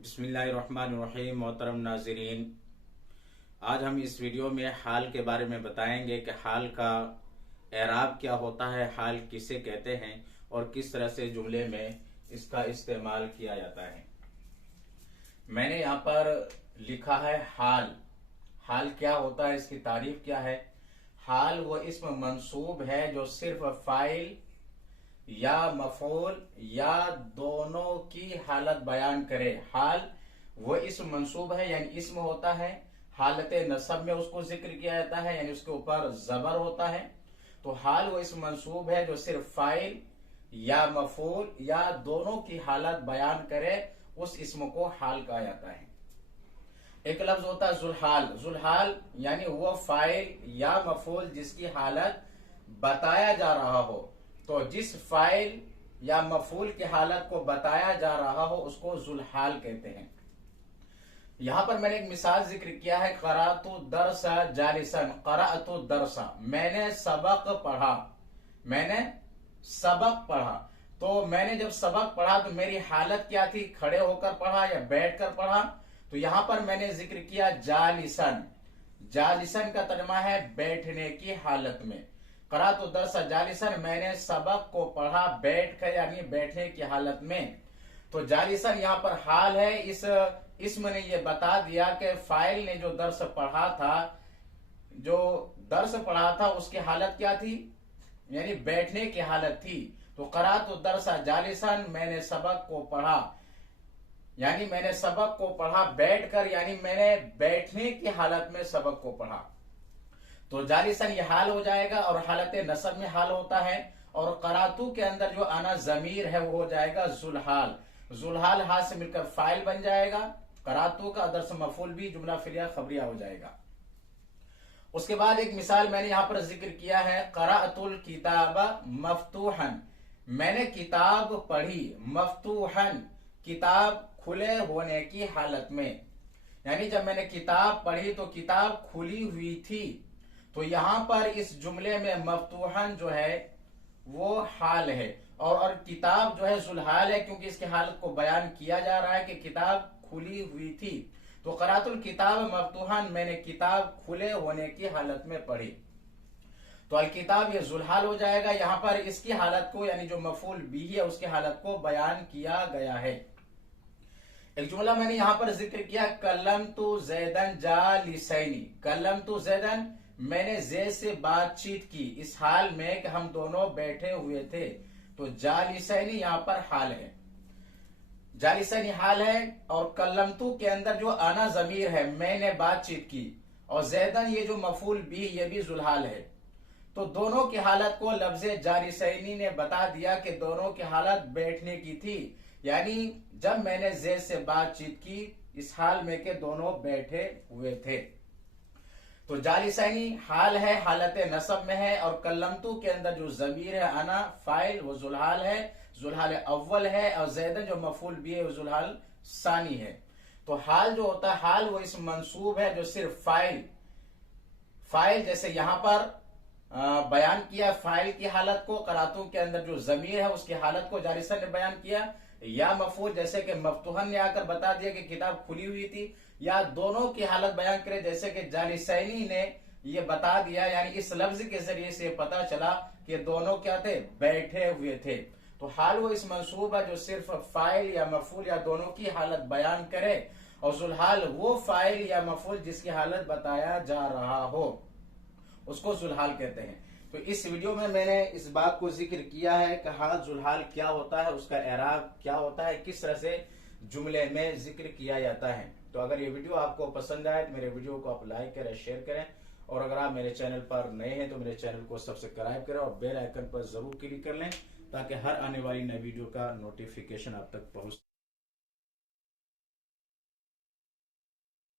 बिस्मिल्लाहिर्रहमानिर्रहीम। मोहतरम नाज़रीन, आज हम इस वीडियो में हाल के बारे में बताएंगे कि हाल का एराब क्या होता है, हाल किसे कहते हैं और किस तरह से जुमले में इसका इस्तेमाल किया जाता है। मैंने यहाँ पर लिखा है हाल। हाल क्या होता है, इसकी तारीफ क्या है। हाल वो इस्म मंसूब है जो सिर्फ फाइल या मफूल या दोनों की हालत बयान करे। हाल वो इस्म मंसूब है यानी इस्म होता है, हालत नसब में उसको जिक्र किया जाता है यानी उसके ऊपर जबर होता है। तो हाल वो इस्म मंसूब है जो सिर्फ फाइल या मफूल या दोनों की हालत बयान करे, उस इस्म को हाल कहा जाता है। एक लफ्ज होता है जुलहाल। जुलहाल यानी वो फाइल या मफूल जिसकी हालत बताया जा रहा हो। तो जिस फाइल या मफूल की हालत को बताया जा रहा हो उसको जुलहाल कहते हैं। यहां पर मैंने एक मिसाल जिक्र किया है, क़राअतु दरसा जालिसन। क़राअतु दरसा, मैंने सबक पढ़ा। मैंने सबक पढ़ा। तो मैंने जब सबक पढ़ा तो मेरी हालत क्या थी, खड़े होकर पढ़ा या बैठकर पढ़ा। तो यहां पर मैंने जिक्र किया जालिसन। जालिसन का तर्जुमा है बैठने की हालत में। क़राअतु दरसा जालिसन, मैंने सबक को पढ़ा बैठकर यानी बैठने की हालत में। तो जालिसन यहाँ पर हाल है। इस इसम ने यह बता दिया कि फाइल ने जो दर्स पढ़ा था, उसकी हालत क्या थी, यानी बैठने की हालत थी। तो क़राअतु दरसा जालिसन, मैंने सबक को पढ़ा यानी मैंने सबक को पढ़ा बैठकर यानी मैंने बैठने की हालत में सबक को पढ़ा। तो जालिसन ये हाल हो जाएगा और हालत नसब में हाल होता है। और क़राअतु के अंदर जो आना जमीर है वो हो जाएगा जुलहाल। जुलहाल हाल से मिलकर फाइल बन जाएगा। क़राअतु का दर्स मफूल भी जुमला फिलिया खबरिया हो जाएगा। उसके बाद एक मिसाल मैंने यहां पर जिक्र किया है, क़राअतुल किताबा मफ्तूहन, मैंने किताब पढ़ी। मफ्तूहन, किताब खुले होने की हालत में, यानी जब मैंने किताब पढ़ी तो किताब खुली हुई थी। तो यहां पर इस जुमले में मफ्तूहन जो है वो हाल है और किताब जो है जुलहाल है, क्योंकि इसकी हालत को बयान किया जा रहा है कि किताब खुली हुई थी। तो क़राअतुल किताब मफ्तूहन, मैंने किताब खुले होने की हालत में पढ़ी। तो अल किताब ये जुलहाल हो जाएगा। यहां पर इसकी हालत को यानी जो मफूल भी है उसकी हालत को बयान किया गया है। एक जुमला मैंने यहां पर जिक्र किया, कल्लमतु ज़ैदन जालिसैनी। कल्लमतु ज़ैदन, मैंने ज़ैद से बातचीत की इस हाल में कि हम दोनों बैठे हुए थे। तो जालिसैनी यहां पर हाल है। जालिसैनी हाल है और कल्लमतु के अंदर जो आना जमीर है, मैंने बातचीत की, और ज़ैदन ये जो मफूल भी ये भी जुलहाल है। तो दोनों की हालत को लफ्ज़े जालिसैनी ने बता दिया कि दोनों की हालत बैठने की थी, यानी जब मैंने ज़ैद से बातचीत की इस हाल में के दोनों बैठे हुए थे। तो जालिसैनी हाल है, हालत नसब में है। और कल्लमतु के अंदर जो जमीर है आना फाइल वो जुलहाल है, जुलहाल अव्वल है। और ज़ैदन जो मफूल भी है वो जुलहाल सानी है। तो हाल जो होता है, हाल वो इस मंसूब है जो सिर्फ फाइल जैसे यहां पर बयान किया फाइल की हालत को, क़राअतु के अंदर जो जमीर है उसकी हालत को जालिसन ने बयान किया। या मफूल जैसे कि मफ्तूहन ने आकर बता दिया कि किताब खुली हुई थी, या दोनों की हालत बयान करे जैसे कि जालिसैनी ने ये बता दिया, यानी इस लफ्ज के जरिए से पता चला कि दोनों क्या थे, बैठे हुए थे। तो हाल वो इस मंसूब है जो सिर्फ फाइल या मफूल या दोनों की हालत बयान करे, और जुलहाल वो फाइल या मफूल जिसकी हालत बताया जा रहा हो उसको जुलहाल कहते हैं। तो इस वीडियो में मैंने इस बात को जिक्र किया है कि हाँ जुलहाल क्या होता है, उसका एराब क्या होता है, किस तरह से जुमले में जिक्र किया जाता है। तो अगर ये वीडियो आपको पसंद आए तो मेरे वीडियो को आप लाइक करें, शेयर करें, और अगर आप मेरे चैनल पर नए हैं तो मेरे चैनल को सब्सक्राइब करें और बेल आइकन पर जरूर क्लिक कर लें ताकि हर आने वाली नई वीडियो का नोटिफिकेशन आप तक पहुंच